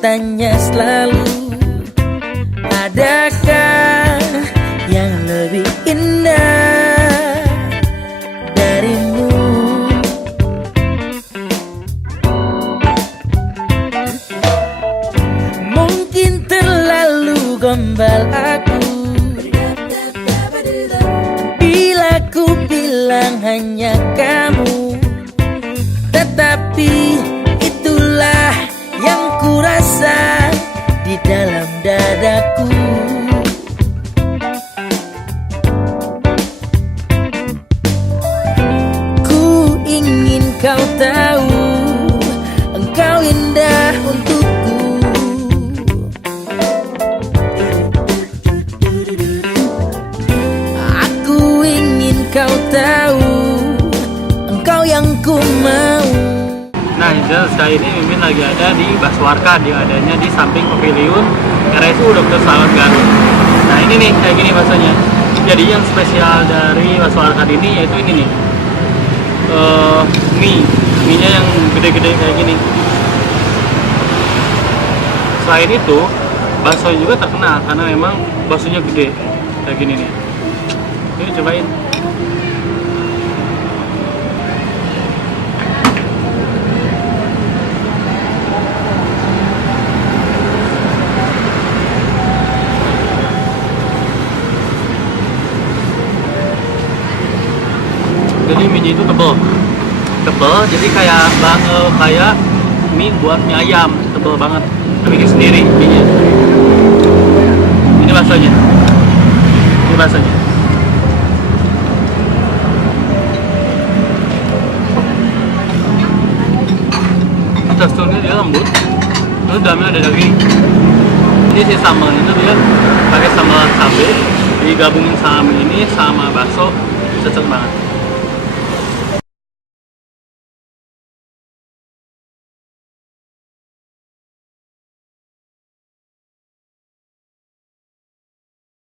bertanya selalu, adakah yang lebih indah darimu? Mungkin terlalu gombal aku bila ku bilang hanya kamu, tetapi itulah yang ku rasa di dalam dadaku. Ku ingin kau tahu, engkau indah untukku. Aku ingin kau tahu, engkau yang ku mau. Nah, sekali ini Mimin lagi ada di Baswarka, dia adanya di samping pavilion RSU Dr. Slamet Garut. Nah, ini nih kayak gini baksonya. Jadi yang spesial dari Baswarka ini yaitu ini nih, mie-nya yang gede-gede kayak gini. Selain itu, bakso juga terkenal karena memang baksonya gede kayak gini nih. Ini cobain. Jadi mie itu tebel, jadi kayak mie buat mie ayam, tebel banget. Bikin sendiri mie-nya. Ini baksonya. Teksturnya dia lembut, terus dalamnya ada daging. Ini si sambal itu dia pakai sambal cabai, digabungin sama mie ini sama bakso, cocok banget.